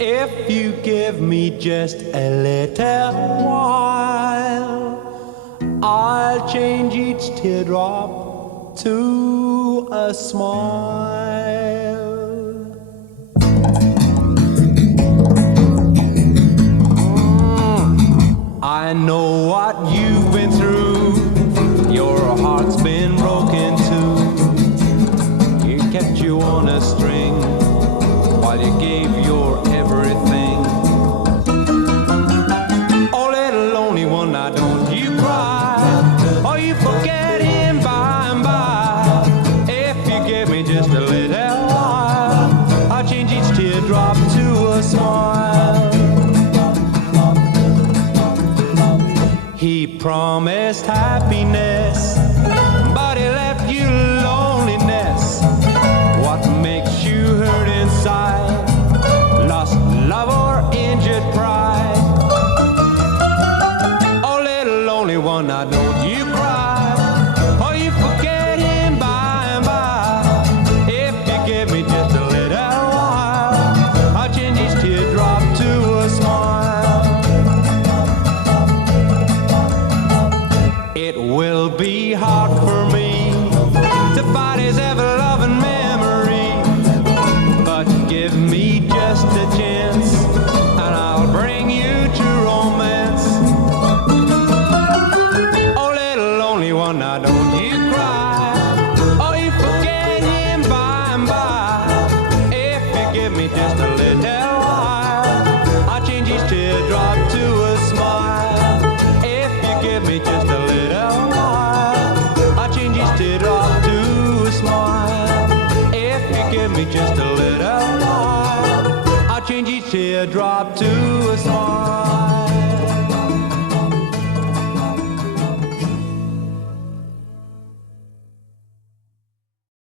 If you give me just a little while, I'll change each teardrop to a smile. I know what you've been through. Your heart's been broken too. It kept you on a string while you gave your everything. Oh, little lonely one, now don't you cry, or you forget him by and by. If you give me just a little while, I'll change each teardrop to a smile. He promised happiness, but he left you loneliness. What makes you hurt inside? Lost love or injured pride? Oh, little lonely one, now don't you cry, or you forget him by and by. If you give me just a little while, I'll change each teardrop to a smile. It will be hard for me to fight his ever-loving memory, but give me just a chance, and I'll bring you true romance. Oh, little lonely one, now don't you cry, or you forget him by and by. If you give me just a little while, I'll change each teardrop to a smile. If you give me just a little while, I'll change each teardrop to a smile. If you give me just a little while, I'll change each teardrop to a smile.